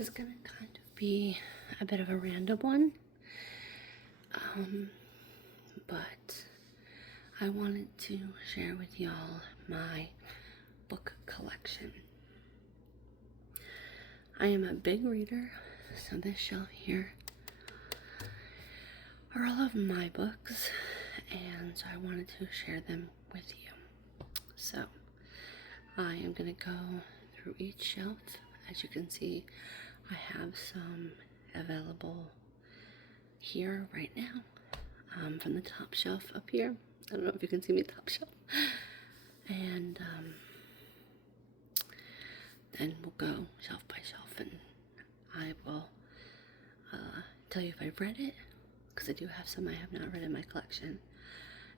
is gonna kind of be a bit of a random one, but I wanted to share with y'all my book collection. I am a big reader, so this shelf here are all of my books, and so I wanted to share them with you. So I am going to go through each shelf. As you can see, I have some available here right now, from the top shelf up here. I don't know if you can see me top shelf. And then we'll go shelf by shelf, and I will tell you if I've read it, because I do have some I have not read in my collection,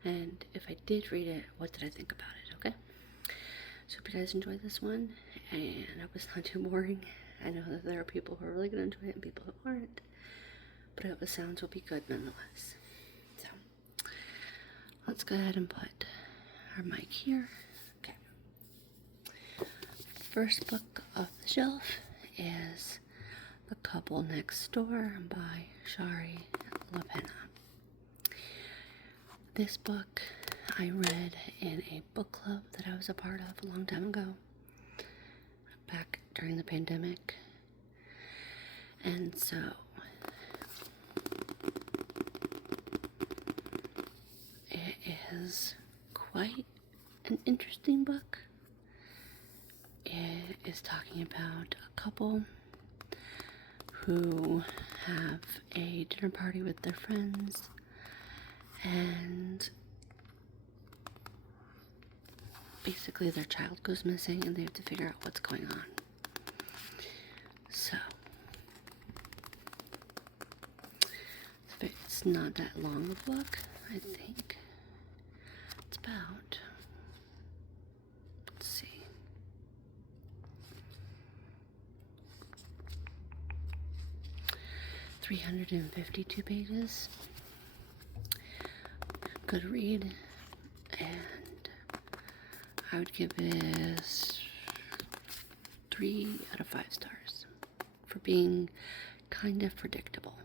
and if I did read it, what did I think about it, okay? So hope you guys enjoyed this one, and I hope it's not too boring. I know that there are people who are really going to enjoy it and people who aren't, but I hope the sounds will be good nonetheless. So let's go ahead and put our mic here. Okay. First book off the shelf is The Couple Next Door by Shari LaPena. This book I read in a book club that I was a part of a long time ago, back during the pandemic. And so it is quite an interesting book. It is talking about a couple who have a dinner party with their friends, and basically their child goes missing and they have to figure out what's going on. So it's not that long of a book. I think it's about, let's see, 352 pages. Good read, and I would give this 3 out of 5 stars for being kind of predictable.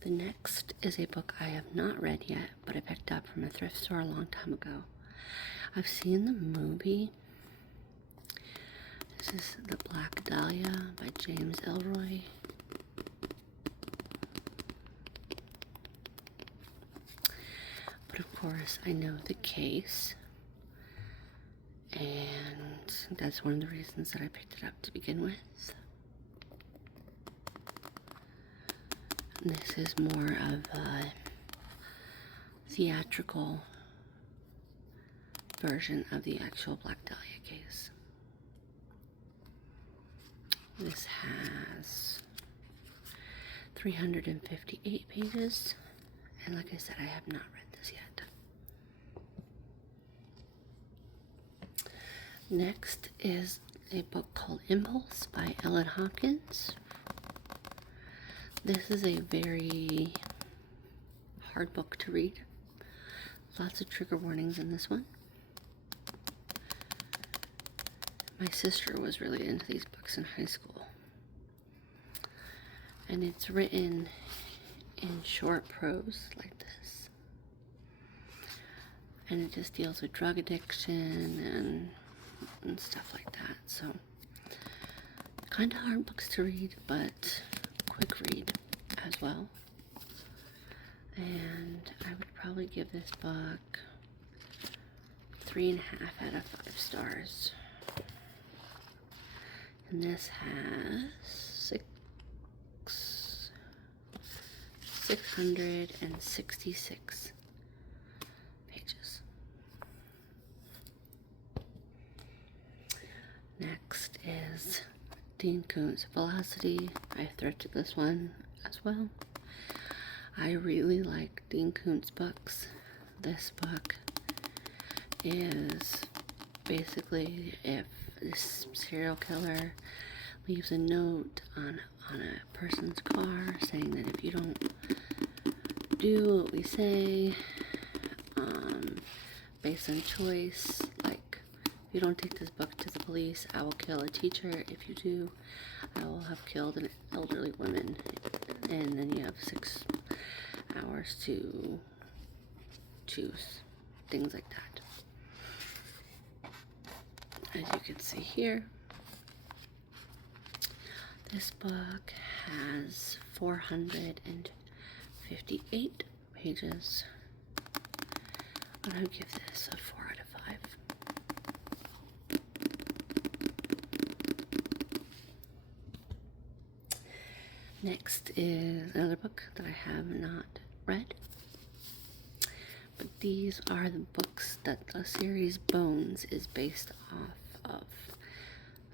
The next is a book I have not read yet, but I picked up from a thrift store a long time ago. I've seen the movie. This is The Black Dahlia by James Ellroy. But of course, I know the case, and that's one of the reasons that I picked it up to begin with. This is more of a theatrical version of the actual Black Dahlia case. This has 358 pages, and like I said, I have not read this yet. Next is a book called Impulse by Ellen Hopkins. This is a very hard book to read. Lots of trigger warnings in this one. My sister was really into these books in high school. And it's written in short prose like this. And it just deals with drug addiction and stuff like that. So, kind of hard books to read, but quick read as well. And I would probably give this book 3.5 out of 5 stars. And this has 666 pages. Next is Dean Koontz Velocity. I thrifted this one as well. I really like Dean Koontz books. This book is basically if this serial killer leaves a note on a person's car saying that if you don't do what we say, based on choice, like you don't take this book to the police, I will kill a teacher. If you do, I will have killed an elderly woman. And then you have 6 hours to choose. Things like that. As you can see here, this book has 458 pages. I would give this a 4 out of 5. Next is another book that I have not read. But these are the books that the series Bones is based off of.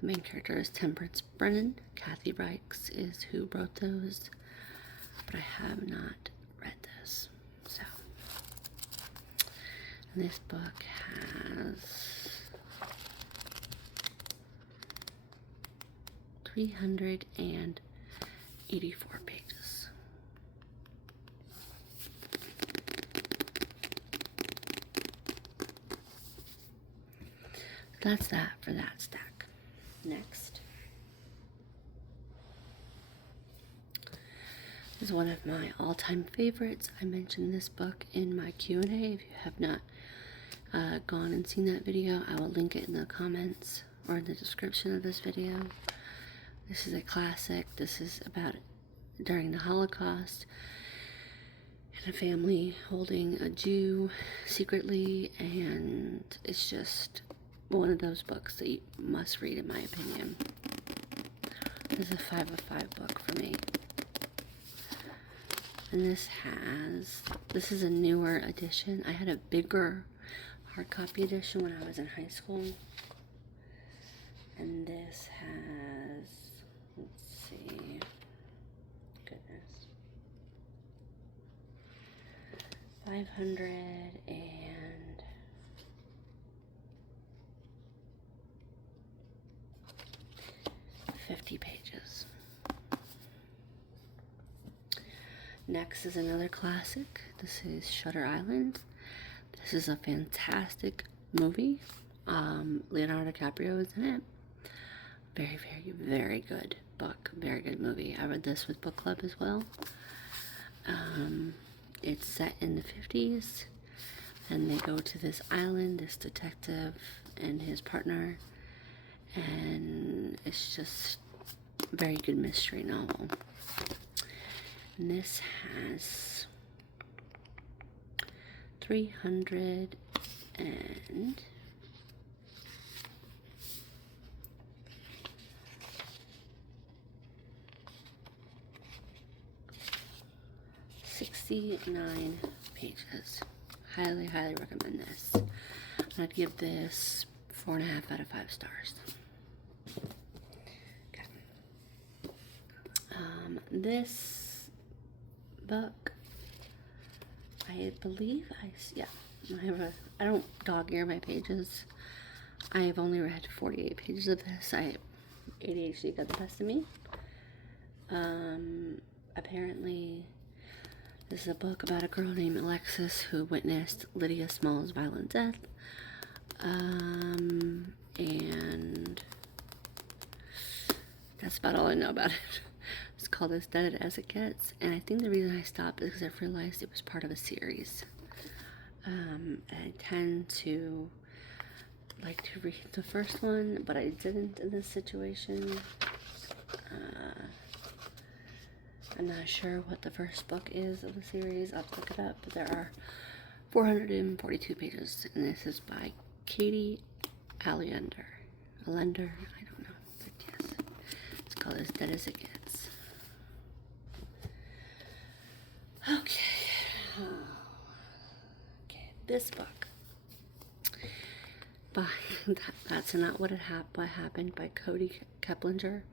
The main character is Temperance Brennan. Kathy Reichs is who wrote those. But I have not read this. So, and this book has 384 pages. That's that for that stack. Next is one of my all-time favorites. I mentioned this book in my Q&A. If you have not gone and seen that video, I will link it in the comments or in the description of this video. This is a classic. This is about during the Holocaust and a family holding a Jew secretly, and it's just one of those books that you must read, in my opinion. This is a 5 of 5 book for me. And this is a newer edition. I had a bigger hard copy edition when I was in high school. And this has, let's see, goodness, 550 pages. Next is another classic. This is Shutter Island. This is a fantastic movie. Leonardo DiCaprio is in it. Very, very, very good book. Very good movie. I read this with book club as well. It's set in the 50s, and they go to this island, this detective and his partner, and it's just a very good mystery novel. And this has 300 and 69 pages. Highly, highly recommend this. I'd give this 4.5 out of 5 stars. Okay. This book, I believe I don't dog ear my pages. I have only read 48 pages of this. ADHD got the best of me. Apparently, this is a book about a girl named Alexis who witnessed Lydia Small's violent death. And that's about all I know about it. It's called As Dead as It Gets. And I think the reason I stopped is because I realized it was part of a series. I tend to like to read the first one, but I didn't in this situation. I'm not sure what the first book is of the series. I'll have to look it up, but there are 442 pages, and this is by Katie Allender. I don't know, but yes. It's called As Dead as It Gets. Okay, this book. That's Not What Happened by Cody Keplinger.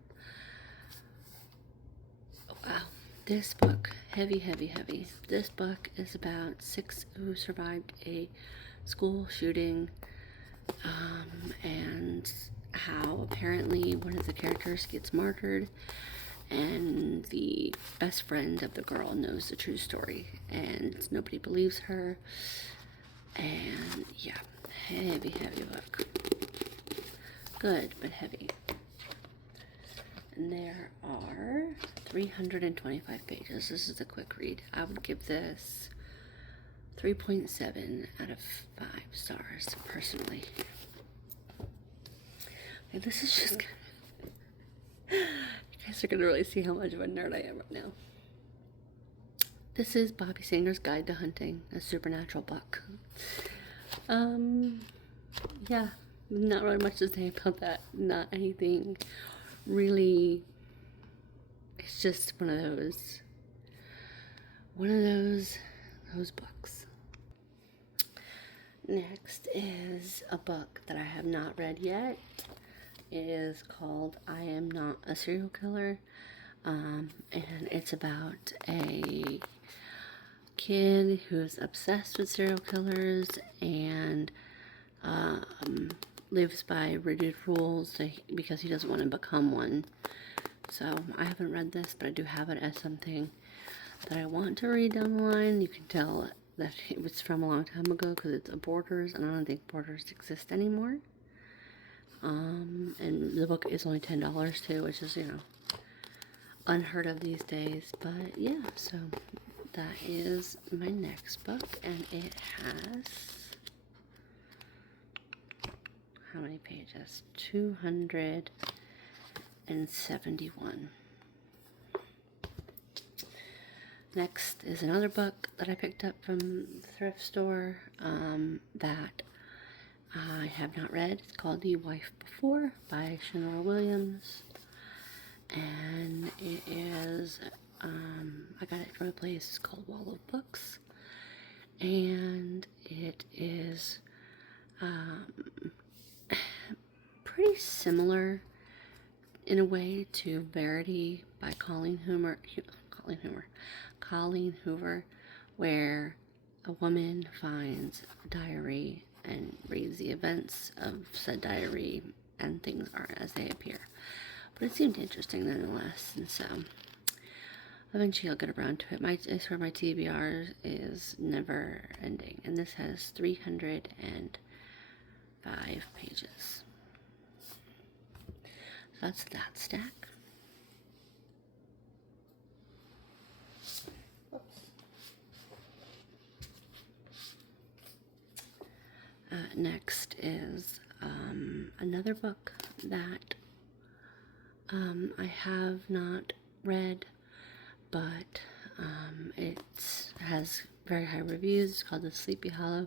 Wow, this book, heavy. This book is about 6 who survived a school shooting, and how apparently one of the characters gets martyred, and the best friend of the girl knows the true story, and nobody believes her, and yeah, heavy book. good, but heavy. And there are 325 pages. This is a quick read. I would give this 3.7 out of 5 stars, personally. Okay, this is just you guys are gonna really see how much of a nerd I am right now. This is Bobby Sanger's Guide to Hunting, a supernatural book. Yeah, not really much to say about that. Not anything really. It's just one of those books. Next is a book that I have not read yet. It is called I Am Not a Serial Killer, and it's about a kid who's obsessed with serial killers and lives by rigid rules because he doesn't want to become one. So I haven't read this, but I do have it as something that I want to read down the line. You can tell that it was from a long time ago because it's a Borders, and I don't think Borders exist anymore. And the book is only $10 too, which is, unheard of these days. But yeah, so that is my next book, and it has, how many pages? 271. Next is another book that I picked up from the thrift store that I have not read. It's called The Wife Before by Shanora Williams. And it is, I got it from a place called Wall of Books. And it is pretty similar in a way to Verity by Colleen Hoover, where a woman finds a diary and reads the events of said diary, and things aren't as they appear. But it seemed interesting nonetheless, and so eventually I'll get around to it. I swear my TBR is never ending, and this has 305 pages. So that's that stack. Next is another book that I have not read, but it has very high reviews. It's called The Sleepy Hollow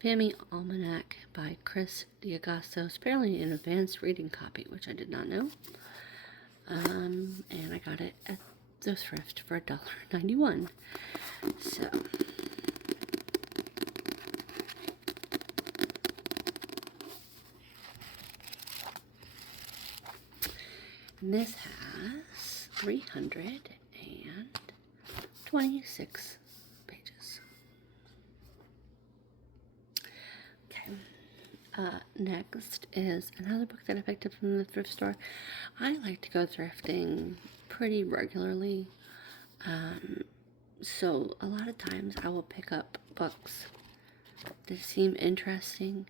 Family Almanac by Chris D'Agostino. It's apparently an advanced reading copy, which I did not know. And I got it at the thrift for $1.91. So this has 326 pages. Okay. Next is another book that I picked up from the thrift store. I like to go thrifting pretty regularly. So a lot of times I will pick up books that seem interesting.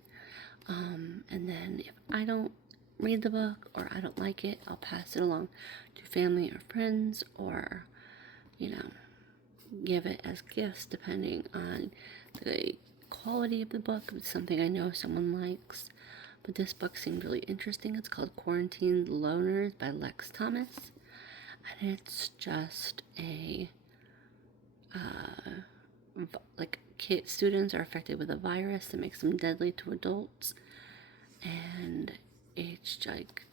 And then if I don't read the book or I don't like it, I'll pass it along to family or friends, or give it as gifts depending on the quality of the book. If it's something I know someone likes. But this book seemed really interesting. It's called Quarantined Loners by Lex Thomas, and it's just students are affected with a virus that makes them deadly to adults, and it's like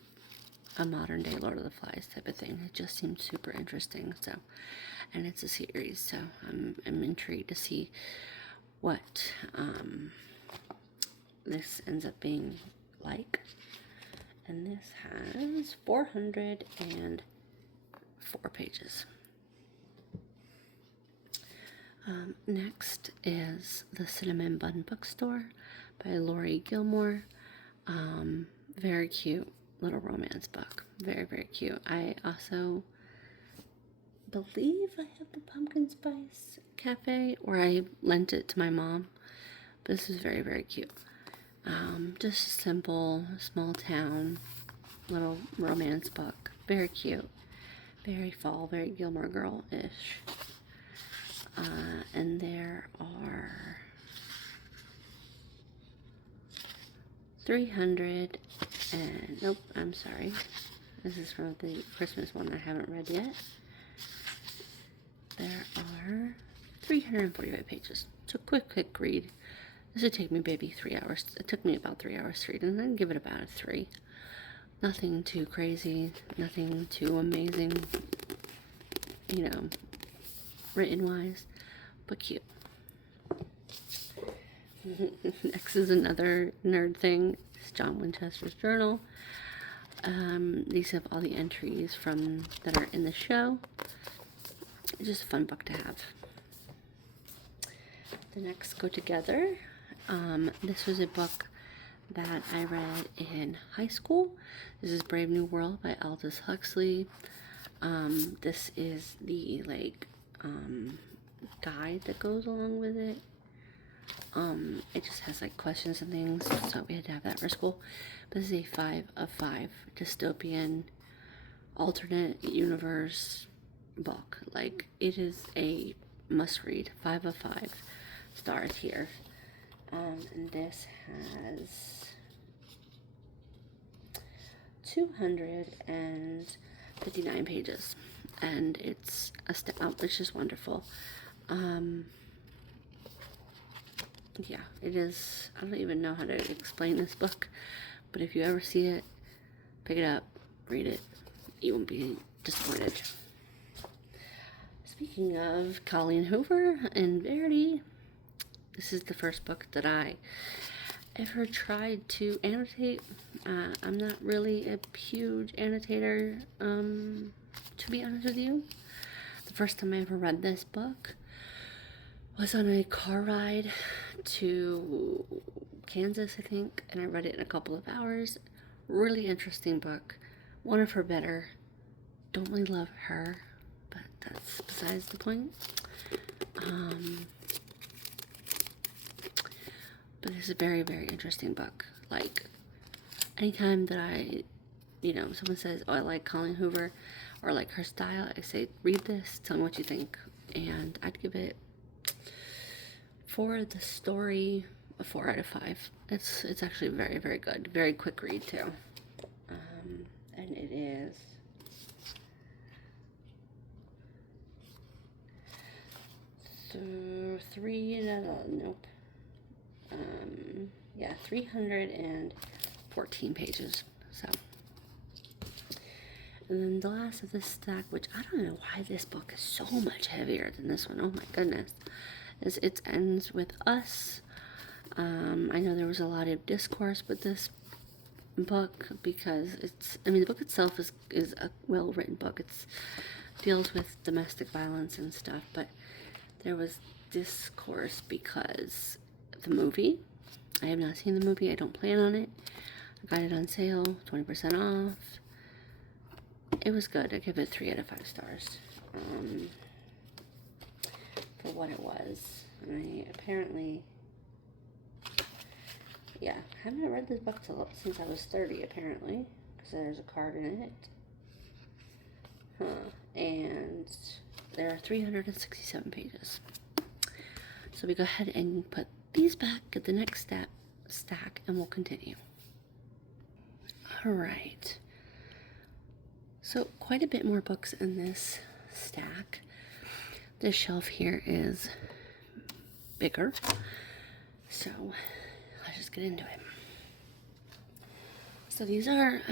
a modern day Lord of the Flies type of thing. It just seemed super interesting. So, and it's a series, so I'm intrigued to see what this ends up being like. And this has 404 pages. Next is The Cinnamon Bun Bookstore by Lori Gilmore. Very cute little romance book. Very, very cute. I also believe I have the Pumpkin Spice Cafe, or I lent it to my mom. But this is very, very cute. Just a simple, small town, little romance book. Very cute. Very fall, very Gilmore Girl-ish. And there are 300 and, nope, I'm sorry. This is from the Christmas one I haven't read yet. There are 345 pages. So quick read. This would take me maybe 3 hours. It took me about 3 hours to read, and I'd give it about a 3. Nothing too crazy, nothing too amazing, written wise, but cute. Next is another nerd thing. It's John Winchester's journal. These have all the entries that are in the show. It's just a fun book to have. The next go together. This was a book that I read in high school. This is Brave New World by Aldous Huxley. This is the guide that goes along with it. It just has questions and things, so we had to have that for school. This is a 5 of 5 dystopian alternate universe book. It is a must read. 5 of 5 stars here. And this has 259 pages, and it's just wonderful. Yeah, it is. I don't even know how to explain this book, but if you ever see it, pick it up, read it. You won't be disappointed. Speaking of Colleen Hoover and Verity, this is the first book that I ever tried to annotate. I'm not really a huge annotator, to be honest with you. The first time I ever read this book was on a car ride to Kansas, I think, and I read it in a couple of hours. Really interesting book. One of her better. Don't really love her, but that's besides the point. But it's a very, very interesting book. Anytime that someone says, oh, I like Colleen Hoover or like her style, I say, read this, tell me what you think. And I'd give it, for the story, a 4 out of 5. It's actually very, very good. Very quick read, too. And it is 314 pages. So, and then the last of this stack, which I don't know why this book is so much heavier than this one. Oh my goodness, is It Ends With Us. I know there was a lot of discourse with this book because the book itself is a well-written book. It deals with domestic violence and stuff, but there was discourse because the movie. I have not seen the movie. I don't plan on it. I got it on sale, 20% off. It was good. I give it 3 out of 5 stars for what it was. And I apparently, haven't read this book since I was 30, apparently, because there's a card in it. And there are 367 pages. So we go ahead and put these back at the next stack, and we'll continue. All right. So quite a bit more books in this stack. This shelf here is bigger. So let's just get into it. So these are,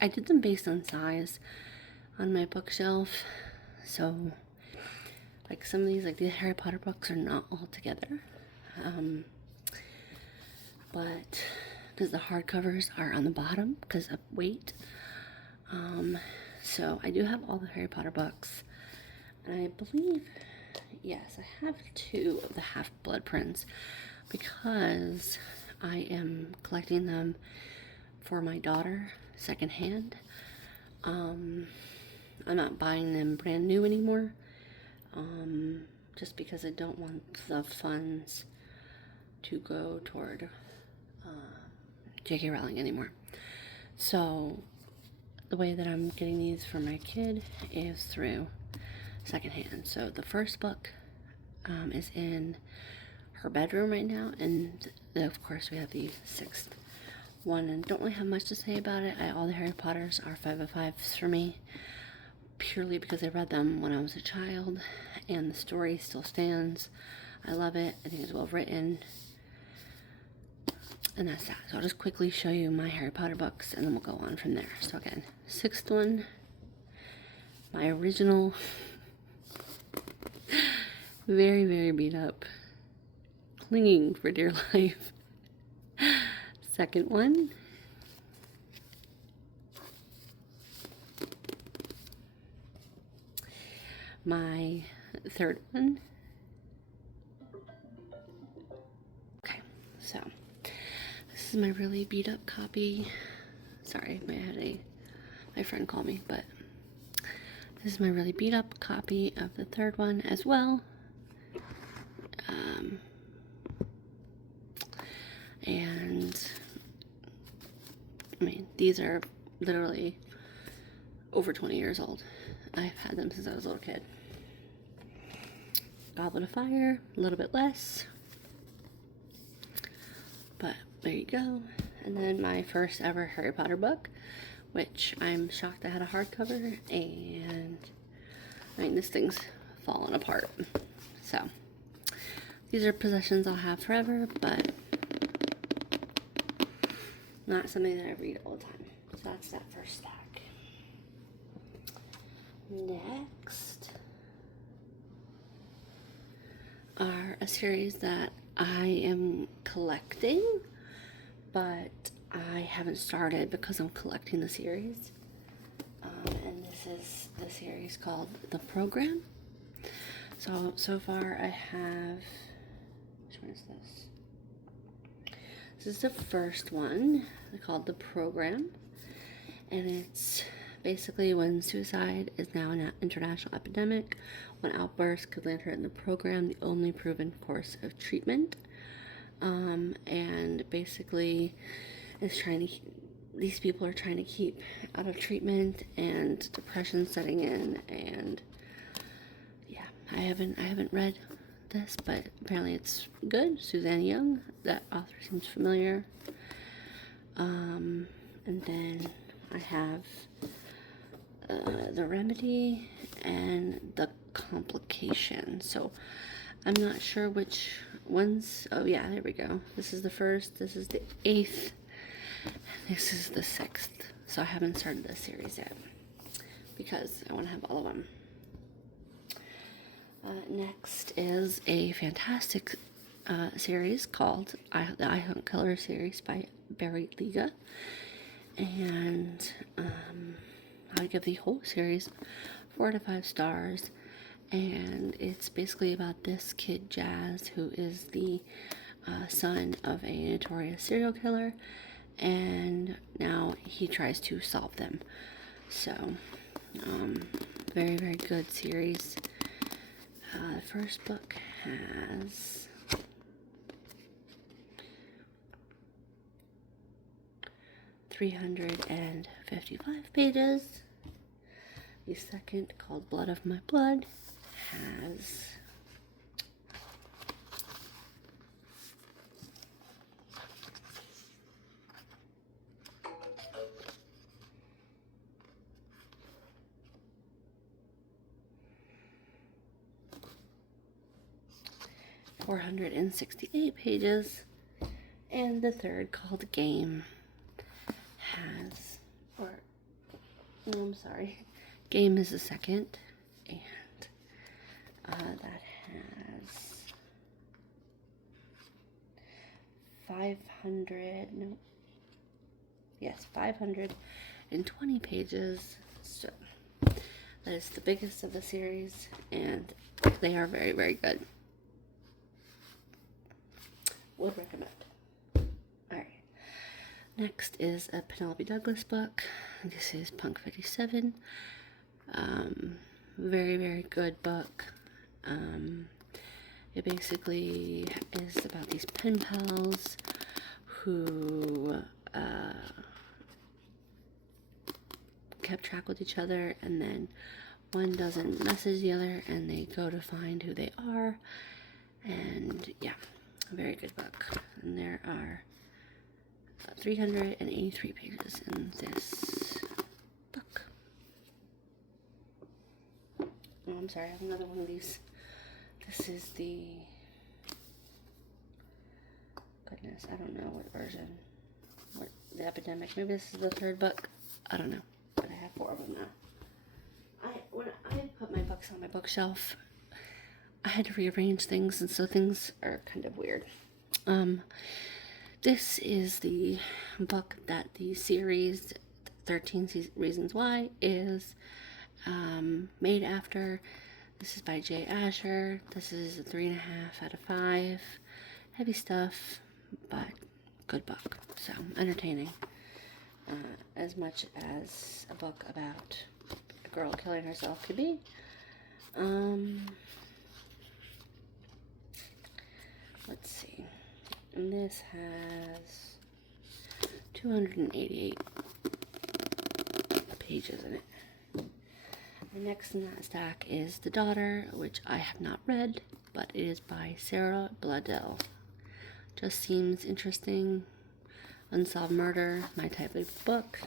I did them based on size on my bookshelf. So some of these, the Harry Potter books are not all together. But because the hardcovers are on the bottom because of weight. So I do have all the Harry Potter books. And I believe, yes, I have 2 of the Half-Blood prints because I am collecting them for my daughter secondhand. I'm not buying them brand new anymore. Just because I don't want the funds to go toward J.K. Rowling anymore. So the way that I'm getting these for my kid is through secondhand. So the first book is in her bedroom right now, and of course we have the sixth one, and don't really have much to say about it. All the Harry Potters are 5 of 5s for me, purely because I read them when I was a child, and the story still stands. I love it. I think it's well written, and that's that. So I'll just quickly show you my Harry Potter books, and then we'll go on from there. So again, sixth one, my original, very, very beat up, clinging for dear life. Second one, my third one. Okay, so this is my really beat up copy. Sorry, my friend called me, but this is my really beat up copy of the third one as well. And I mean, these are literally over 20 years old. I've had them since I was a little kid. Goblet of Fire, a little bit less, but there you go. And then my first ever Harry Potter book, which I'm shocked I had a hardcover, and I mean, this thing's fallen apart. So these are possessions I'll have forever, but not something that I read all the time. So that's that first stack. Next are a series that I am collecting, but I haven't started because I'm collecting the series. And this is the series called The Program. So far I have, which one is this? This is the first one, called The Program, and it's basically when suicide is now an international epidemic, when outbursts could land her in the program, the only proven course of treatment. And basically these people are trying to keep out of treatment, and depression setting in, and yeah, I haven't read this, but apparently it's good. Suzanne Young, that author seems familiar. And then I have The Remedy and The Complication. So I'm not sure which ones. Oh yeah, there we go. This is the first, this is the 8th, this is the 6th. So I haven't started this series yet because I want to have all of them. Next is a fantastic series called the I Hunt Killer series by Barry Liga, and I give the whole series 4 to 5 stars. And it's basically about this kid Jazz, who is the son of a notorious serial killer, and now he tries to solve them. So very, very good series. The first book has 355 pages. The second, called Blood of My Blood, has 468 pages, and the third, called Game, has, Game is the second, and that has 520 pages, so that is the biggest of the series, and they are very, very good. Would recommend. Alright. Next is a Penelope Douglas book. This is Punk 57. Very, very good book. It basically is about these pen pals who kept track with each other, and then one doesn't message the other, and they go to find who they are. And yeah, a very good book. And there are 383 pages in this book. Oh, I'm sorry, I have another one of these. This is the, goodness, I don't know what version. What, the Epidemic. Maybe this is the third book. I don't know, but I have 4 of them now. When I put my books on my bookshelf, I had to rearrange things, and so things are kind of weird. This is the book that the series 13 Reasons Why is made after. This is by Jay Asher. This is a 3.5 out of 5. Heavy stuff, but good book. So entertaining, as much as a book about a girl killing herself could be. Let's see. And this has 288 pages in it. The next in that stack is The Daughter, which I have not read, but it is by Sarah Bladell. Just seems interesting. Unsolved murder, my type of book.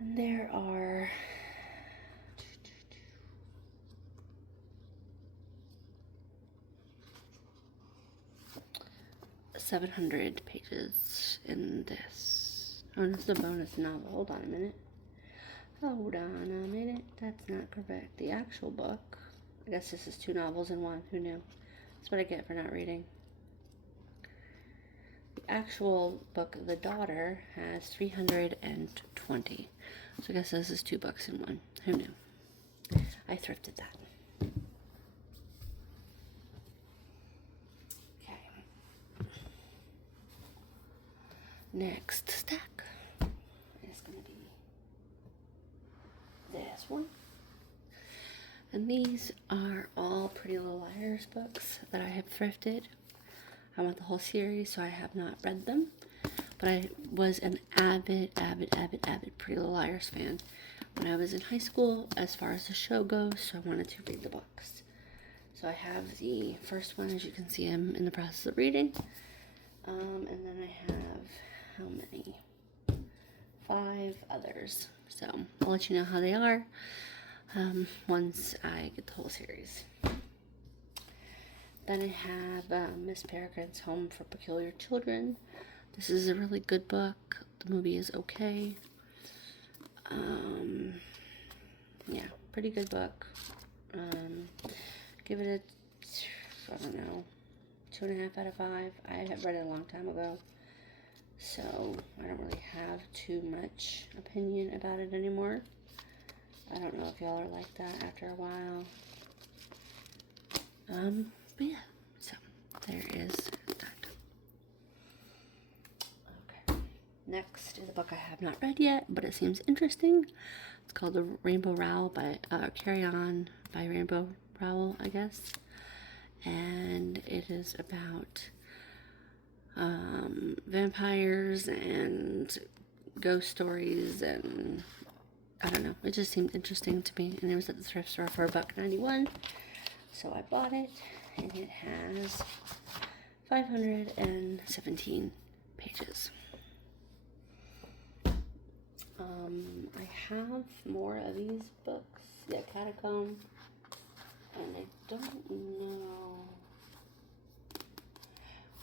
And there are 700 pages in this. Oh, this is a bonus novel. Hold on a minute. That's not correct. The actual book, I guess this is 2 novels in one. Who knew? That's what I get for not reading. The actual book, The Daughter, has 320. So I guess this is 2 books in one. Who knew? I thrifted that. Next stack is going to be this one. And these are all Pretty Little Liars books that I have thrifted. I want the whole series, so I have not read them. But I was an avid Pretty Little Liars fan when I was in high school as far as the show goes, so I wanted to read the books. So I have the first one, as you can see, I'm in the process of reading. And then I have, how many? 5 others. So I'll let you know how they are once I get the whole series. Then I have Miss Peregrine's Home for Peculiar Children. This is a really good book. The movie is okay. Yeah, pretty good book. Give it a, I don't know, 2.5 out of 5. I have read it a long time ago, so I don't really have too much opinion about it anymore. I don't know if y'all are like that after a while. But yeah, so there is that. Okay, next is a book I have not read yet, but it seems interesting. It's called The Rainbow Rowell by Carry On by Rainbow Rowell, I guess. And it is about vampires and ghost stories, and I don't know, it just seemed interesting to me, and it was at the thrift store for $1.91, so I bought it, and it has 517 pages. I have more of these books, yeah, Catacomb, and I don't know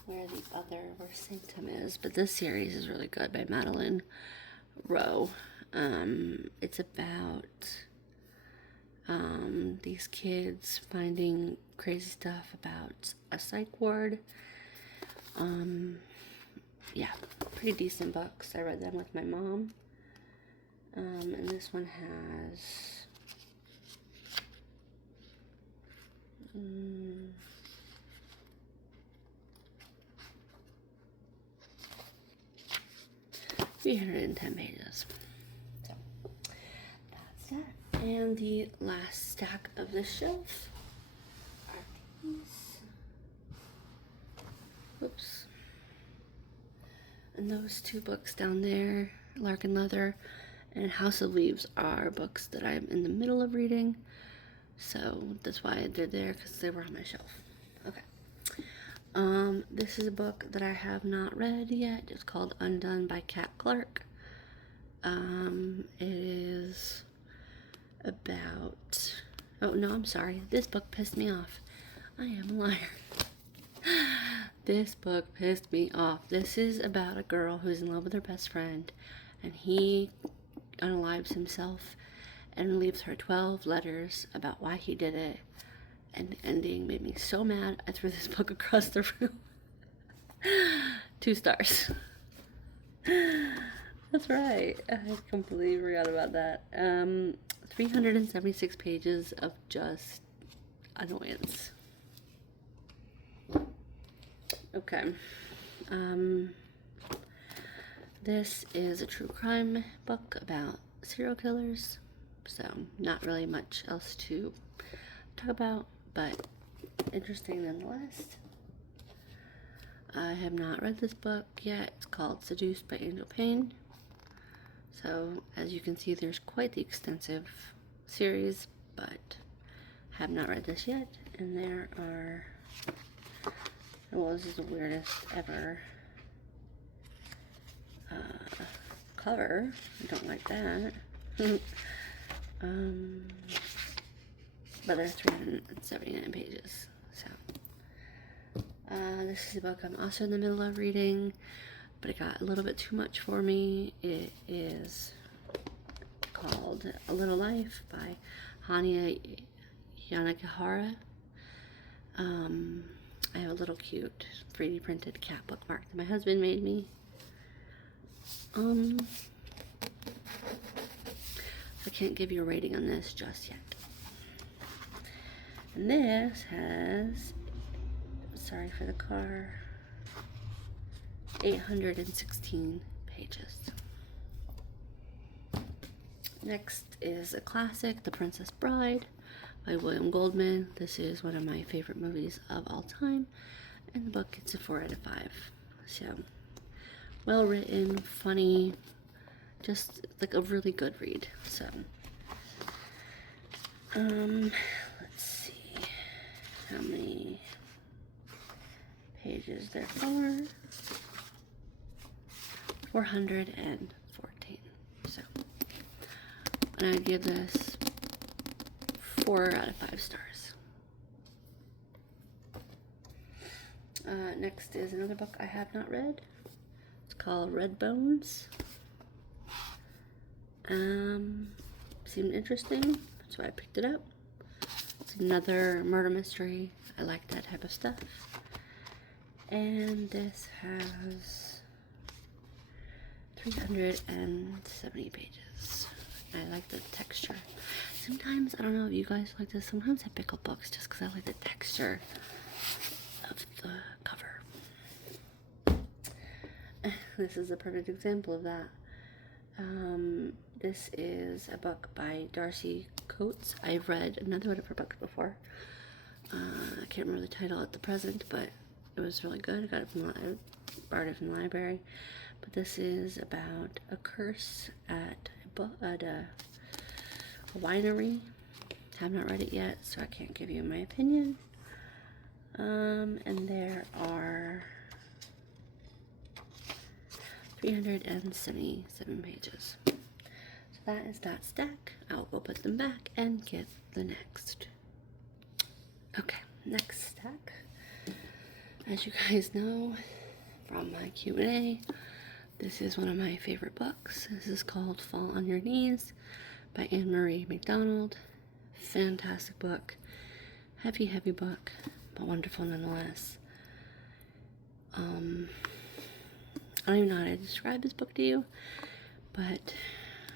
where the other, where Sanctum is, but this series is really good by Madeline Rowe. It's about these kids finding crazy stuff about a psych ward. Yeah, pretty decent books. I read them with my mom. And this one has 310 pages. So that's that. And the last stack of the shelf are these. Whoops. And those 2 books down there, Lark and Leather and House of Leaves are books that I'm in the middle of reading, so that's why they're there, because they were on my shelf. Okay. This is a book that I have not read yet. It's called Undone by Kat Clark. It is about... Oh, no, I'm sorry. This book pissed me off. I am a liar. This book pissed me off. This is about a girl who's in love with her best friend, and he unalives himself and leaves her 12 letters about why he did it. And the ending made me so mad, I threw this book across the room. 2 stars. That's right. I completely forgot about that. 376 pages of just annoyance. Okay. This is a true crime book about serial killers, so not really much else to talk about, but interesting nonetheless. I have not read this book yet. It's called Seduced by Angel Payne. So, as you can see, there's quite the extensive series, but have not read this yet. And there are... Well, this is the weirdest ever cover. I don't like that. But there's 379 pages. So, this is a book I'm also in the middle of reading, but it got a little bit too much for me. It is called A Little Life by Hania Yanagihara. I have a little cute 3D printed cat bookmark that my husband made me. I can't give you a rating on this just yet. And this has, sorry for the car, 816 pages. Next is a classic, The Princess Bride by William Goldman. This is one of my favorite movies of all time, and the book gets a 4 out of 5. So, well written, funny, just like a really good read. So, let's see how many pages there are. 414. So, and I would give this 4 out of 5 stars. Next is another book I have not read. It's called Red Bones. Seemed interesting, that's why I picked it up. It's another murder mystery. I like that type of stuff. And this has 370 pages. I like the texture. Sometimes, I don't know if you guys like this, sometimes I pick up books just because I like the texture of the cover. This is a perfect example of that. This is a book by Darcy Coates. I've read another one of her books before. I can't remember the title at the present, but it was really good. I got it from I borrowed it from the library. But this is about a curse at a winery. I have not read it yet, so I can't give you my opinion. And there are 377 pages. So that is that stack. I'll go put them back and get the next. Okay, next stack. As you guys know from my Q&A, this is one of my favorite books. This is called Fall on Your Knees by Anne-Marie MacDonald. Fantastic book. Heavy, heavy book, but wonderful nonetheless. I don't even know how to describe this book to you, but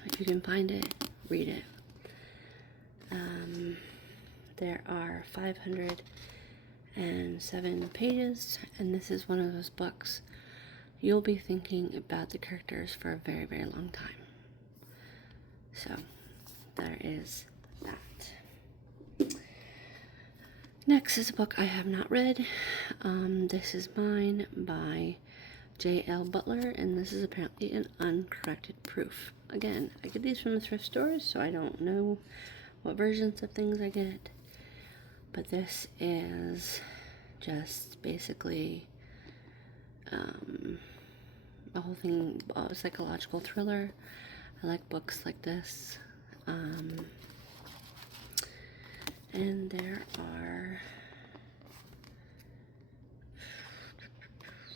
if you can find it, read it. There are 507 pages, and this is one of those books you'll be thinking about the characters for a very, very long time. So, there is that. Next is a book I have not read. This is Mine by J.L. Butler, and this is apparently an uncorrected proof. Again, I get these from the thrift stores, so I don't know what versions of things I get. But this is just basically a whole thing, a psychological thriller. I like books like this. And there are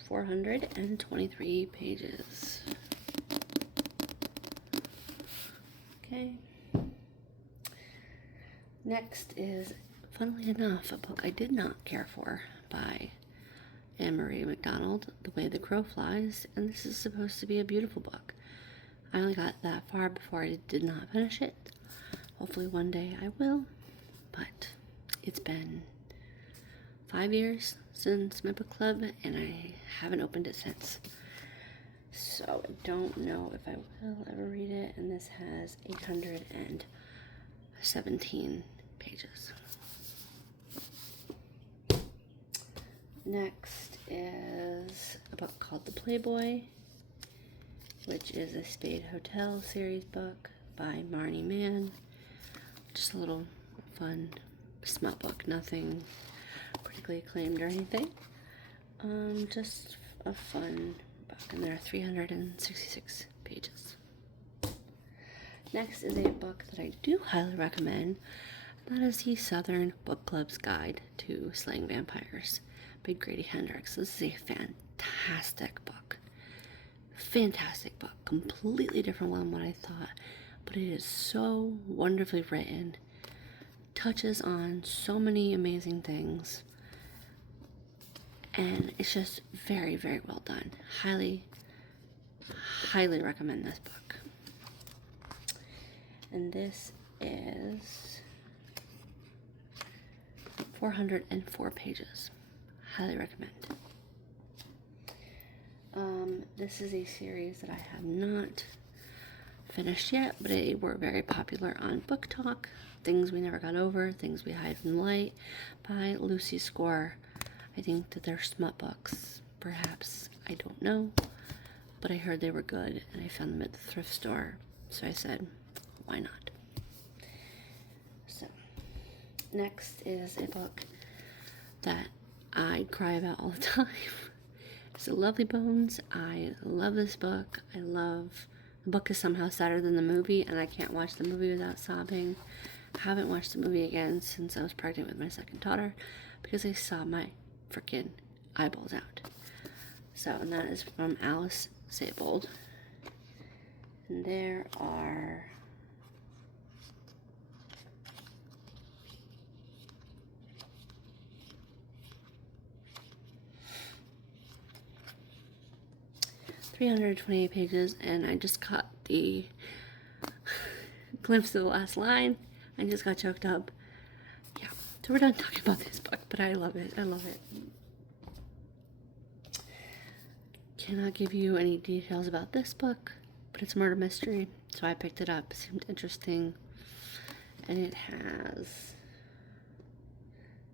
423 pages. Okay. Next is, funnily enough, a book I did not care for by Anne-Marie MacDonald, The Way the Crow Flies, and this is supposed to be a beautiful book. I only got that far before I did not finish it. Hopefully one day I will, but it's been 5 years since my book club, and I haven't opened it since. So I don't know if I will ever read it, and this has 817 pages. Next is a book called The Playboy, which is a Spade Hotel series book by Marnie Mann. Just a little fun smut book, nothing critically acclaimed or anything. Just a fun book, and there are 366 pages. Next is a book that I do highly recommend. That is the Southern Book Club's Guide to Slaying Vampires by Grady Hendrix. This is a fantastic book. Fantastic book. Completely different one than what I thought, but it is so wonderfully written. Touches on so many amazing things, and it's just very, very well done. Highly recommend this book. And this is 404 pages. Highly recommend. This is a series that I have not finished yet, but they were very popular on Book Talk. Things We Never Got Over, Things We Hide from the Light by Lucy Score. I think that they're smut books, perhaps. I don't know. But I heard they were good, and I found them at the thrift store. So I said, why not? So, next is a book that I cry about all the time. It's The Lovely Bones. I love this book. The book is somehow sadder than the movie, and I can't watch the movie without sobbing. I haven't watched the movie again since I was pregnant with my second daughter because I saw my freaking eyeballs out. So, and that is from Alice Sebold. And there are 328 pages, and I just caught the glimpse of the last line. I just got choked up. Yeah, so we're done talking about this book, but I love it. I love it. Cannot give you any details about this book, but it's a murder mystery, so I picked it up. It seemed interesting, and it has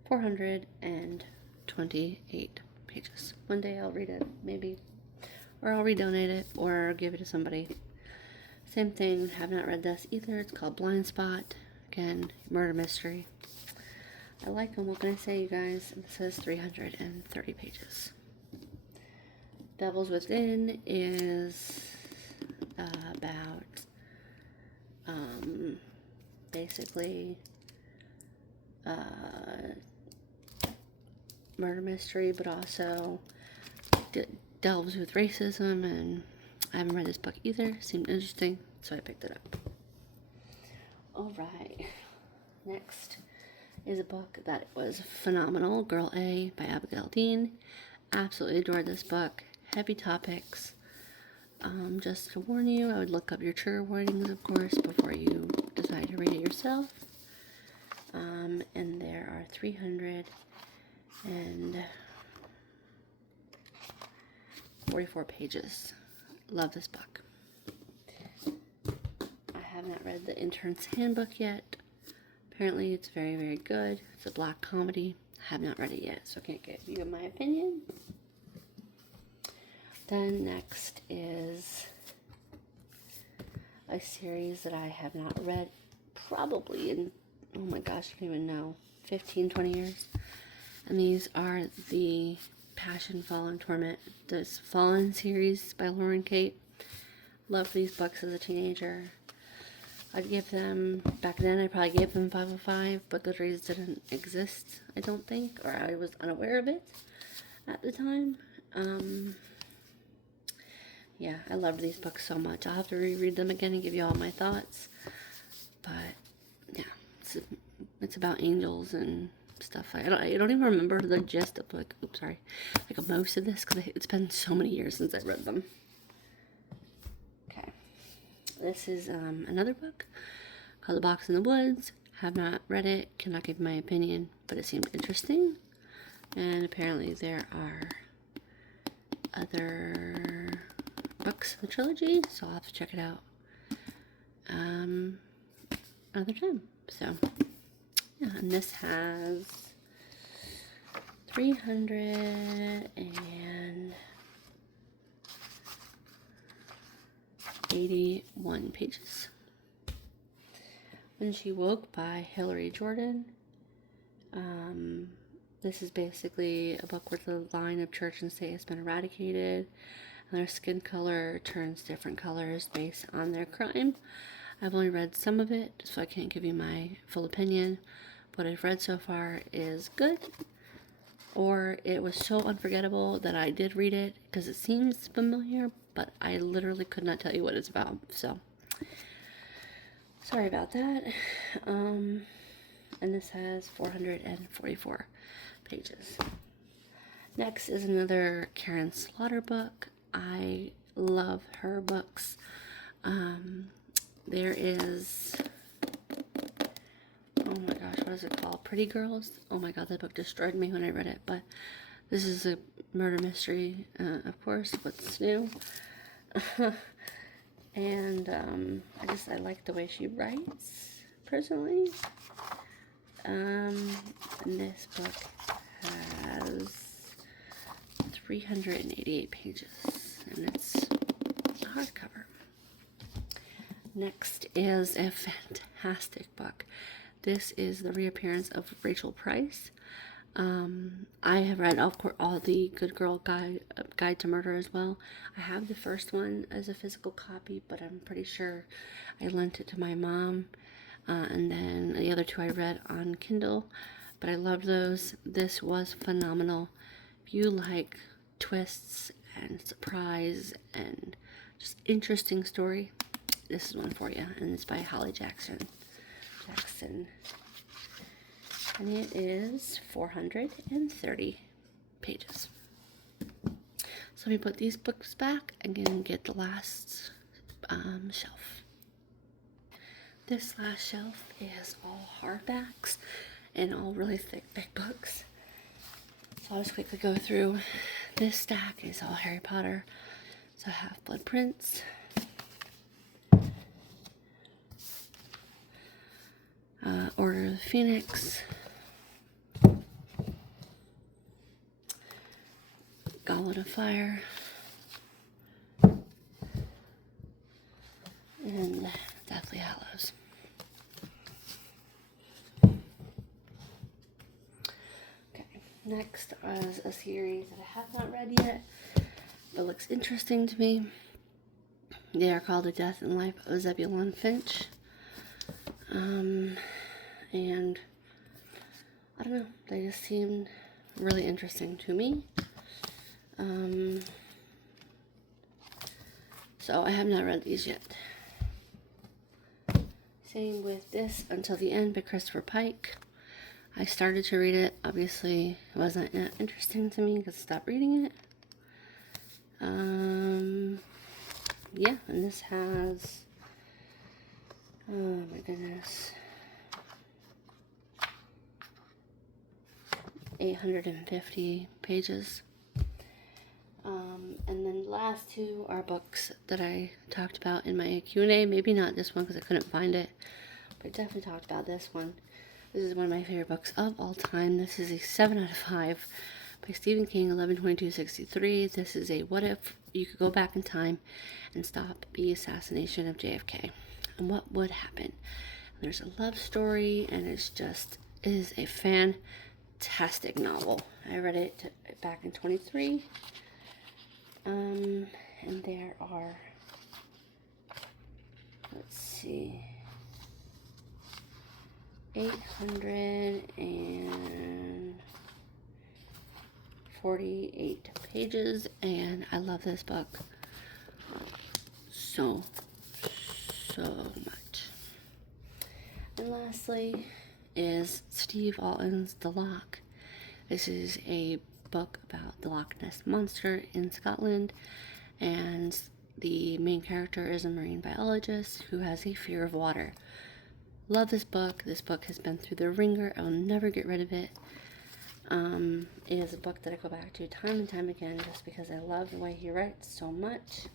428 pages. One day I'll read it, maybe, or I'll redonate it, or give it to somebody. Same thing, have not read this either. It's called Blind Spot. Again, murder mystery. I like them. What can I say, you guys? It says 330 pages. Devils Within is about basically murder mystery, but also delves with racism, and I haven't read this book either. Seemed interesting, so I picked it up. Alright, next is a book that was phenomenal, Girl A by Abigail Dean. Absolutely adored this book. Heavy topics. Just to warn you, I would look up your trigger warnings, of course, before you decide to read it yourself. And there are 344 pages. Love this book. I have not read The Intern's Handbook yet. Apparently it's very, very good. It's a black comedy. I have not read it yet, so I can't give you my opinion. Then next is a series that I have not read probably in, oh my gosh, I don't even know, 15, 20 years. And these are the Passion, Fall, and Torment, this Fallen series by Lauren Kate. Loved these books as a teenager. I'd give them, back then I probably gave them 5 of 5, but Goodreads didn't exist, I don't think, or I was unaware of it at the time. Yeah, I loved these books so much. I'll have to reread them again and give you all my thoughts. But yeah, it's about angels and stuff. I don't even remember the gist of like most of this because it's been so many years since I read them. Okay, this is another book called The Box in the Woods. Have not read it, cannot give my opinion, but it seemed interesting. And apparently there are other books in the trilogy, so I'll have to check it out another time. So yeah, and this has 381 pages. When She Woke by Hilary Jordan. This is basically a book where the line of church and state has been eradicated, and their skin color turns different colors based on their crime. I've only read some of it, so I can't give you my full opinion. What I've read so far is good, or it was so unforgettable that I did read it because it seems familiar, but I literally could not tell you what it's about, so sorry about that. And this has 444 pages. Next is another Karen Slaughter book. I love her books. There is, oh my gosh, what is it called? Pretty Girls. Oh my god, that book destroyed me when I read it, but this is a murder mystery, of course. What's new? And I like the way she writes, personally. And this book has 388 pages, and it's a hardcover. Next is a fantastic book. This is the reappearance of Rachel Price. I have read, of course, all the Good Girl Guide to Murder as well. I have the first one as a physical copy, but I'm pretty sure I lent it to my mom. And then the other two I read on Kindle, but I loved those. This was phenomenal. If you like twists and surprise and just interesting story, this is one for you. And it's by Holly Jackson. And it is 430 pages. So let me put these books back and then get the last shelf. This last shelf is all hardbacks and all really thick, big books. So I'll just quickly go through. This stack is all Harry Potter. So Half-Blood Prince. Order of the Phoenix. Goblet of Fire. And Deathly Hallows. Okay, next is a series that I have not read yet, but looks interesting to me. They are called The Death and Life of Zebulon Finch. And I don't know, they just seemed really interesting to me. So I have not read these yet. Same with this Until the End by Christopher Pike. I started to read it. Obviously, it wasn't interesting to me because I stopped reading it. Yeah, and this has, oh my goodness, 850 pages. And then the last two are books that I talked about in my Q&A. Maybe not this one because I couldn't find it, but I definitely talked about this one. This is one of my favorite books of all time. This is a 7 out of 5 by Stephen King, 11/22/63. This is a what if you could go back in time and stop the assassination of JFK, and what would happen. There's a love story, and it is a fantastic novel. I read it back in 23. And there are, let's see, 848 pages, and I love this book so much. And lastly is Steve Alton's The Loch. This is a book about the Loch Ness Monster in Scotland, and the main character is a marine biologist who has a fear of water. Love this book. This book has been through the ringer. I'll never get rid of it. It is a book that I go back to time and time again just because I love the way he writes so much.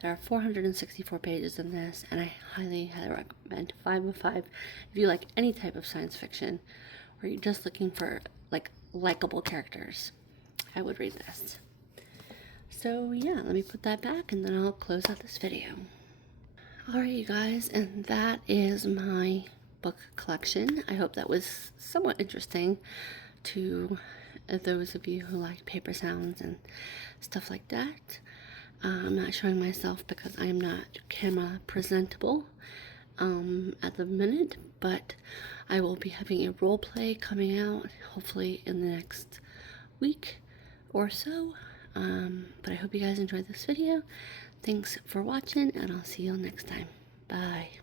There are 464 pages in this, and I highly recommend 5 of 5 if you like any type of science fiction or you're just looking for likable characters. I would read this. So yeah, let me put that back and then I'll close out this video. Alright, you guys, and that is my book collection. I hope that was somewhat interesting to those of you who like paper sounds and stuff like that. I'm not showing myself because I am not camera presentable at the minute, but I will be having a role play coming out hopefully in the next week or so. But I hope you guys enjoyed this video. Thanks for watching, and I'll see you next time. Bye.